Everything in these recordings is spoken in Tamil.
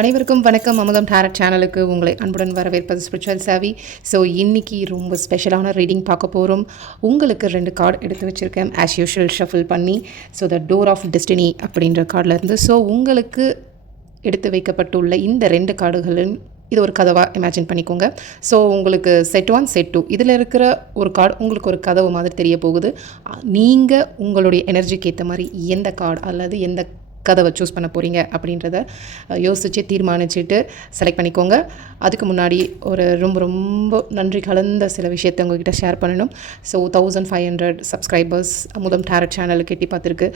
அனைவருக்கும் வணக்கம். அமுதம் டேரட் சேனலுக்கு உங்களை அன்புடன் வரவேற்பது ஸ்பிரிச்சுவல் சாவி ஸோ இன்றைக்கி ரொம்ப ஸ்பெஷலான ரீடிங் பார்க்க போகிறோம் உங்களுக்கு ரெண்டு கார்டு எடுத்து வச்சுருக்கேன். ஆஸ் யூஷுவல் ஷஃபில் பண்ணி so the door of destiny அப்படின்ற கார்டில் இருந்து. ஸோ உங்களுக்கு எடுத்து வைக்கப்பட்டுள்ள இந்த ரெண்டு கார்டுகளின் இது ஒரு கதவாக இமேஜின் பண்ணிக்கோங்க. ஸோ உங்களுக்கு செட் ஒன் செட் டூ இதில் இருக்கிற ஒரு கார்டு உங்களுக்கு ஒரு கதவு மாதிரி தெரிய போகுது. நீங்கள் உங்களுடைய எனர்ஜிக்கு ஏற்ற மாதிரி எந்த கார்டு அல்லது எந்த கதவை சூஸ் பண்ண போகிறீங்க அப்படின்றத யோசித்து தீர்மானிச்சுட்டு செலக்ட் பண்ணிக்கோங்க. அதுக்கு முன்னாடி ஒரு ரொம்ப ரொம்ப நன்றி கலந்த சில விஷயத்தை உங்ககிட்ட ஷேர் பண்ணணும். So thousand five hundred subscribers Amudham tarot சேனலுக்கு எட்டி பார்த்துருக்கு.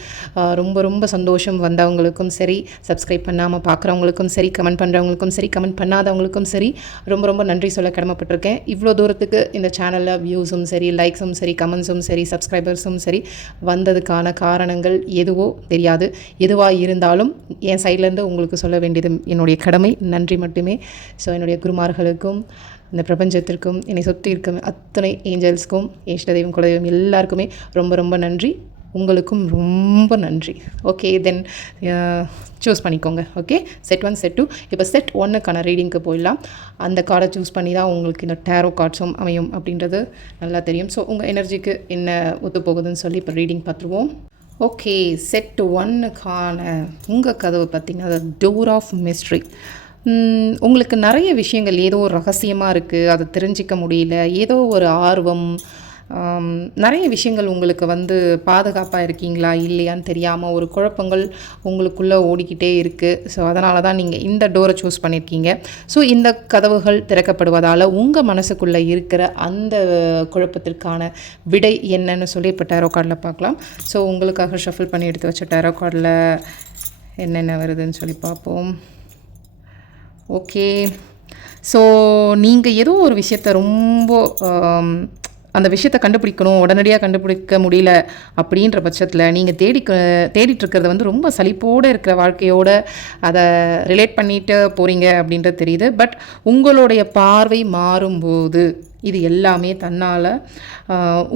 ரொம்ப ரொம்ப சந்தோஷம் வந்தவங்களுக்கும் சரி சப்ஸ்கிரைப் பண்ணாமல் பார்க்குறவங்களுக்கும் சரி கமெண்ட் பண்ணுறவங்களுக்கும் சரி கமெண்ட் பண்ணாதவங்களுக்கும் சரி ரொம்ப ரொம்ப நன்றி சொல்ல கடமைப்பட்டிருக்கேன். இவ்வளோ தூரத்துக்கு இந்த சேனலில் வியூஸும் சரி லைக்ஸும் சரி கமெண்ட்ஸும் சரி சப்ஸ்கிரைபர்ஸும் சரி வந்ததுக்கான காரணங்கள் எதுவோ தெரியாது. எதுவாக இருந்தாலும் என் சைட்லேருந்து உங்களுக்கு சொல்ல வேண்டியது என்னுடைய கடமை நன்றி மட்டுமே. ஸோ என்னுடைய குருமார்களுக்கும் இந்த பிரபஞ்சத்திற்கும் என்னை சுற்றி இருக்கும் அத்தனை ஏஞ்சல்ஸ்க்கும் ஏஷ்டதெய்வம் குலதெய்வம் எல்லாருக்குமே ரொம்ப ரொம்ப நன்றி. உங்களுக்கும் ரொம்ப நன்றி. ஓகே தென் சூஸ் பண்ணிக்கோங்க. Okay set one set two இப்போ செட் ஒன்னுக்கான ரீடிங்க்கு போயிடலாம். அந்த கார்டை சூஸ் பண்ணி தான் உங்களுக்கு இந்த டேரோ கார்ட்ஸும் அமையும் அப்படின்றது நல்லா தெரியும். ஸோ உங்கள் எனர்ஜிக்கு என்ன ஒத்து போகுதுன்னு சொல்லி இப்போ ரீடிங் பார்த்துருவோம். ஓகே செட் ஒன்னுக்கான உங்கள் கதவு பார்த்தீங்கன்னா டோர் ஆஃப் மிஸ்ட்ரி உங்களுக்கு நிறைய விஷயங்கள் ஏதோ ஒரு ரகசியமாக இருக்குது அதை தெரிஞ்சிக்க முடியல. ஏதோ ஒரு ஆர்வம் நிறைய விஷயங்கள் உங்களுக்கு வந்து பாதுகாப்பாக இருக்கீங்களா இல்லையான்னு தெரியாமல் ஒரு குழப்பங்கள் உங்களுக்குள்ளே ஓடிக்கிட்டே இருக்குது ஸோ அதனால தான் நீங்கள் இந்த டோரை சூஸ் பண்ணியிருக்கீங்க ஸோ இந்த கதவுகள் திறக்கப்படுவதால் உங்கள் மனசுக்குள்ளே இருக்கிற அந்த குழப்பத்திற்கான விடை என்னன்னு சொல்லி இப்போ டேரோ கார்டில் பார்க்கலாம். ஸோ உங்களுக்காக ஷஃபில் பண்ணி எடுத்து வச்ச டேரோ கார்டில் என்னென்ன வருதுன்னு சொல்லி பார்ப்போம். ஓகே ஸோ நீங்கள் ஏதோ ஒரு விஷயத்த ரொம்ப அந்த விஷயத்தை கண்டுபிடிக்கணும் உடனடியாக கண்டுபிடிக்க முடியல அப்படின்ற பட்சத்தில் நீங்கள் தேடி தேடிட்டுருக்கிறது வந்து ரொம்ப சலிப்போடு இருக்கிற வாழ்க்கையோட அதை ரிலேட் பண்ணிட்டு போகிறீங்க அப்படின்றது தெரியுது. பட் உங்களுடைய பார்வை மாறும்போது இது எல்லாமே தன்னால்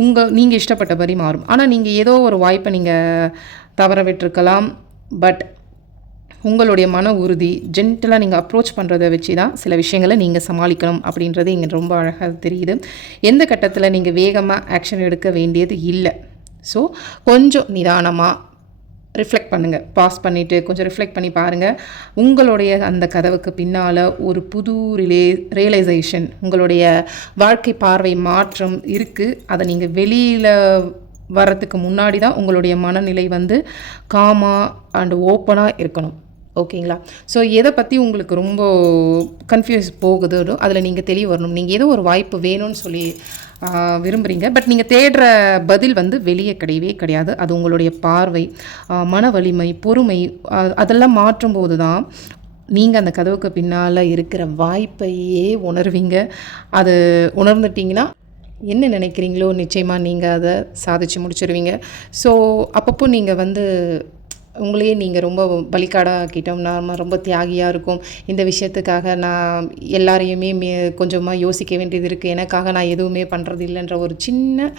உங்கள் நீங்கள் இஷ்டப்பட்ட மாதிரி மாறும். ஆனால் நீங்கள் ஏதோ ஒரு வாய்ப்பை நீங்கள் தவற விட்டுருக்கலாம். பட் உங்களுடைய மன உறுதி ஜென்டலாக நீங்கள் அப்ரோச் பண்ணுறதை வச்சு தான் சில விஷயங்களை நீங்கள் சமாளிக்கணும் அப்படின்றது இங்கே ரொம்ப அழகாக தெரியுது. எந்த கட்டத்தில் நீங்கள் வேகமாக ஆக்ஷன் எடுக்க வேண்டியது இல்லை. ஸோ கொஞ்சம் நிதானமாக ரிஃப்ளெக்ட் பண்ணுங்கள் பாஸ் பண்ணிவிட்டு கொஞ்சம் ரிஃப்ளெக்ட் பண்ணி பாருங்கள் உங்களுடைய அந்த கதவுக்கு பின்னால் ஒரு புது ரிலே ரியலைசேஷன் உங்களுடைய வாழ்க்கை பார்வை மாற்றம் இருக்குது அதை நீங்கள் வெளியில் வரத்துக்கு முன்னாடி தான் உங்களுடைய மனநிலை வந்து காமாக அண்டு ஓப்பனாக இருக்கணும். ஓகேங்களா? ஸோ எதை பற்றி உங்களுக்கு ரொம்ப கன்ஃபியூஸ் போகுதோ அதில் நீங்கள் தெளிவு வரணும். நீங்கள் ஏதோ ஒரு வாய்ப்பு வேணும்னு சொல்லி விரும்புகிறீங்க பட் நீங்கள் தேடுற பதில் வந்து வெளியே கிடையவே கிடையாது. அது உங்களுடைய பார்வை மன வலிமை பொறுமை ஆஹ், அதெல்லாம் மாற்றும்போது தான் நீங்கள் அந்த கதவுக்கு பின்னால் இருக்கிற வாய்ப்பையே உணர்வீங்க. அது உணர்ந்துட்டிங்கன்னா என்ன நினைக்கிறீங்களோ நிச்சயமாக நீங்கள் அதை சாதிச்சு முடிச்சிருவீங்க. ஸோ அப்பப்போ நீங்கள் வந்து உங்களையே நீங்கள் ரொம்ப பலிக்காடாக்கிட்டோம் ஆக்கிட்டோம். ரொம்ப தியாகியாக இருக்கும். இந்த விஷயத்துக்காக நான் எல்லாரையுமே மே கொஞ்சமாக யோசிக்க வேண்டியது இருக்குது எனக்காக நான் எதுவுமே பண்ணுறது இல்லைன்ற ஒரு சின்ன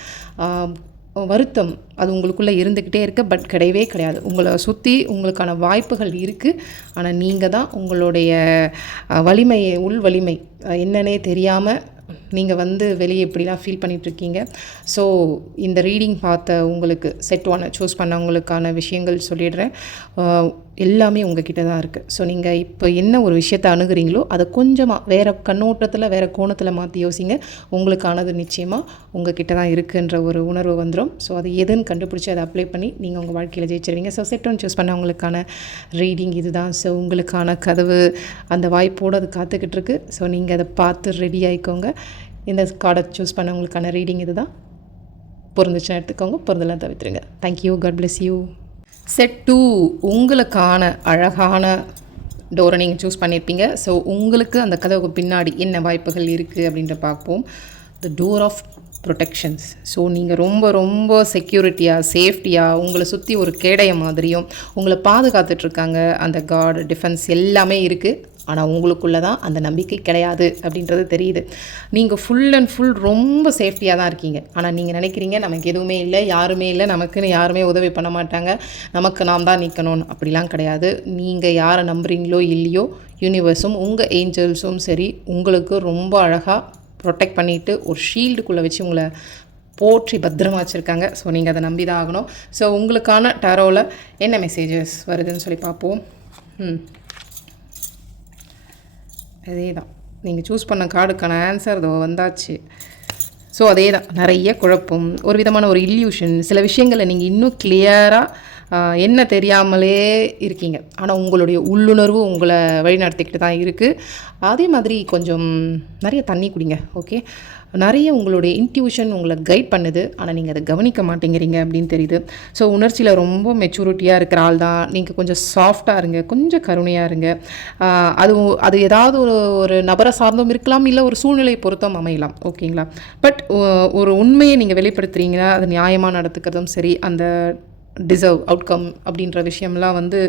வருத்தம் அது உங்களுக்குள்ளே இருந்துக்கிட்டே இருக்க. பட் கிடையவே கிடையாது. உங்களை சுற்றி உங்களுக்கான வாய்ப்புகள் இருக்குது ஆனால் நீங்கள் தான் உங்களுடைய வலிமையை உள் வலிமை என்னன்னே தெரியாமல் நீங்கள் வந்து வெளியே எப்படிலாம் ஃபீல் பண்ணிகிட்ருக்கீங்க ஸோ இந்த ரீடிங் பார்த்த உங்களுக்கு செட் ஒன் சூஸ் பண்ணவங்களுக்கான விஷயங்கள் சொல்லிடுறேன். எல்லாமே உங்ககிட்ட தான் இருக்குது ஸோ நீங்கள் இப்போ என்ன ஒரு விஷயத்தை அணுகுறீங்களோ அதை கொஞ்சமாக வேறு கண்ணோட்டத்தில் வேறு கோணத்தில் மாற்றி யோசிங்க. உங்களுக்கானது நிச்சயமாக உங்ககிட்ட தான் இருக்குன்ற ஒரு உணர்வு வந்துடும் ஸோ அது எதுன்னு கண்டுபிடிச்சி அதை அப்ளை பண்ணி நீங்கள் உங்கள் வாழ்க்கையில் ஜெயிச்சிருவீங்க. ஸோ செட் ஒன் சூஸ் பண்ணவங்களுக்கான ரீடிங் இதுதான். ஸோ உங்களுக்கான கதவு அந்த வாய்ப்போடு அது காத்துக்கிட்டு இருக்கு ஸோ நீங்கள் அதை பார்த்து ரெடி ஆகிக்கோங்க இந்த கார்டை சூஸ் பண்ணவங்களுக்கான ரீடிங் இது தான் பொருந்துச்சுன்னா எடுத்துக்கோங்க பொருந்தெல்லாம் தவிர்த்துருங்க. Thank you God bless you set two உங்களுக்கான அழகான டோரை நீங்கள் சூஸ் பண்ணியிருப்பீங்க ஸோ உங்களுக்கு அந்த கதவுக்கு பின்னாடி என்ன வாய்ப்புகள் இருக்குது அப்படின்ற பார்ப்போம். The door of protections so நீங்கள் ரொம்ப ரொம்ப செக்யூரிட்டியாக சேஃப்டியாக உங்களை சுற்றி ஒரு கேடைய மாதிரியும் உங்களை பாதுகாத்துட்ருக்காங்க அந்த கார்டு டிஃபென்ஸ் எல்லாமே இருக்குது ஆனால் உங்களுக்குள்ளே தான் அந்த நம்பிக்கை கிடையாது அப்படின்றது தெரியுது. நீங்கள் ஃபுல் அண்ட் ஃபுல் ரொம்ப சேஃப்டியாக தான் இருக்கீங்க. ஆனால் நீங்கள் நினைக்கிறீங்க நமக்கு எதுவுமே இல்லை யாருமே இல்லை நமக்குன்னு யாருமே உதவி பண்ண மாட்டாங்க. நமக்கு நாம் தான் நிற்கணும்னு அப்படிலாம் கிடையாது. நீங்கள் யாரை நம்புறீங்களோ இல்லையோ யூனிவர்ஸும் உங்கள் ஏஞ்சல்ஸும் சரி உங்களுக்கு ரொம்ப அழகாக ப்ரொடெக்ட் பண்ணிவிட்டு ஒரு ஷீல்டுக்குள்ளே வச்சு உங்களை போற்றி பத்திரமா வச்சுருக்காங்க. ஸோ நீங்கள் அதை நம்பி தான் ஆகணும். ஸோ உங்களுக்கான டரோவில் என்ன மெசேஜஸ் வருதுன்னு சொல்லி பார்ப்போம். ம். அதே தான் நீங்கள் சூஸ் பண்ண கார்டுக்கான ஆன்சர் இதோ வந்தாச்சு. ஸோ அதே தான் நிறைய குழப்பம் ஒரு விதமான ஒரு இல்யூஷன் சில விஷயங்களை நீங்கள் இன்னும் கிளியராக என்ன தெரியாமலே இருக்கீங்க. ஆனால் உங்களுடைய உள்ளுணர்வு உங்களை வழிநடத்திக்கிட்டு தான் இருக்குது அதே மாதிரி கொஞ்சம் நிறைய தண்ணி குடிங்க ஓகே? நிறைய உங்களுடைய இன்ட்யூஷன் உங்களை கைட் பண்ணுது. ஆனால் நீங்கள் அதை கவனிக்க மாட்டேங்கிறீங்க அப்படின்னு தெரியுது. ஸோ உணர்ச்சியில் ரொம்ப மெச்சூரிட்டியாக இருக்கிற ஆள் தான். நீங்கள் கொஞ்சம் சாஃப்டாக இருங்க கொஞ்சம் கருணையாக இருங்க. அது அது ஏதாவது ஒரு ஒரு நபரை சார்ந்தும் இருக்கலாம் இல்லை ஒரு சூழ்நிலை பொருத்தம் அமையலாம் ஓகேங்களா? பட் ஒரு உண்மையை நீங்கள் வெளிப்படுத்துறீங்கன்னா அது நியாயமாக நடத்துக்கிறதும் சரி. அந்த டிசர்வ் அவுட்கம் அப்படின்ற விஷயம்லாம் வந்து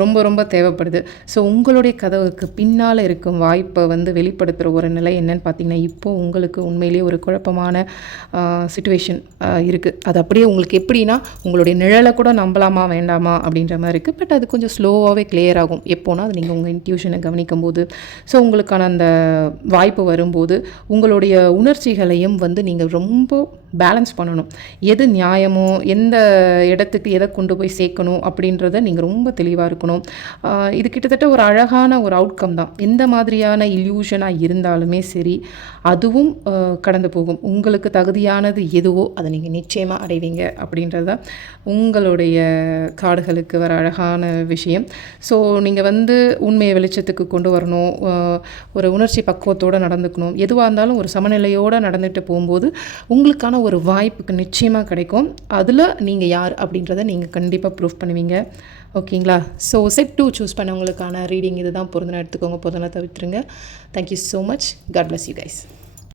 ரொம்ப ரொம்ப தேவைப்படுது. ஸோ உங்களுடைய கதவுக்கு பின்னால் இருக்கும் வாய்ப்பை வந்து வெளிப்படுத்துகிற ஒரு நிலை என்னன்னு பார்த்தீங்கன்னா இப்போ உங்களுக்கு உண்மையிலேயே ஒரு குழப்பமான சுச்சுவேஷன் இருக்குது அது அப்படியே உங்களுக்கு எப்படின்னா உங்களுடைய நிழலை கூட நம்பலாமா வேண்டாமா அப்படின்ற மாதிரி இருக்குது பட் அது கொஞ்சம் ஸ்லோவாகவே கிளியர் ஆகும். எப்போனா அது நீங்கள் உங்கள் இன்ட்யூஷனை கவனிக்கும் போது ஸோ உங்களுக்கான அந்த வாய்ப்பு வரும்போது உங்களுடைய உணர்ச்சிகளையும் வந்து நீங்கள் ரொம்ப பேலன்ஸ் பண்ணணும். எது நியாயமோ எந்த இடத்துக்கு எதை கொண்டு போய் சேர்க்கணும் அப்படின்றத நீங்கள் ரொம்ப தெளிவாக இருக்கணும். இது கிட்டத்தட்ட ஒரு அழகான ஒரு அவுட்கம் தான். எந்த மாதிரியான இல்யூஷனாக இருந்தாலுமே சரி அதுவும் கடந்து போகும். உங்களுக்கு தகுதியானது எதுவோ அதை நீங்கள் நிச்சயமாக அடைவீங்க அப்படின்றது தான் உங்களுடைய காடுகளுக்கு வர அழகான விஷயம். ஸோ நீங்கள் வந்து உண்மையை வெளிச்சத்துக்கு கொண்டு வரணும். ஒரு உணர்ச்சி பக்குவத்தோடு நடந்துக்கணும். எதுவாக இருந்தாலும் ஒரு சமநிலையோடு நடந்துட்டு போகும்போது உங்களுக்கான ஒரு வாய்ப்புக்கு நிச்சயமாக கிடைக்கும். அதில் நீங்கள் யார் அப்படின்றத நீங்கள் கண்டிப்பாக ப்ரூவ் பண்ணுவீங்க. ஓகேங்களா? ஸோ செட் டூ சூஸ் பண்ணவங்களுக்கான ரீடிங் இதுதான் பொருந்தின எடுத்துக்கோங்க பொருந்தின தவிர்த்துருங்க. Thank you so much God bless you guys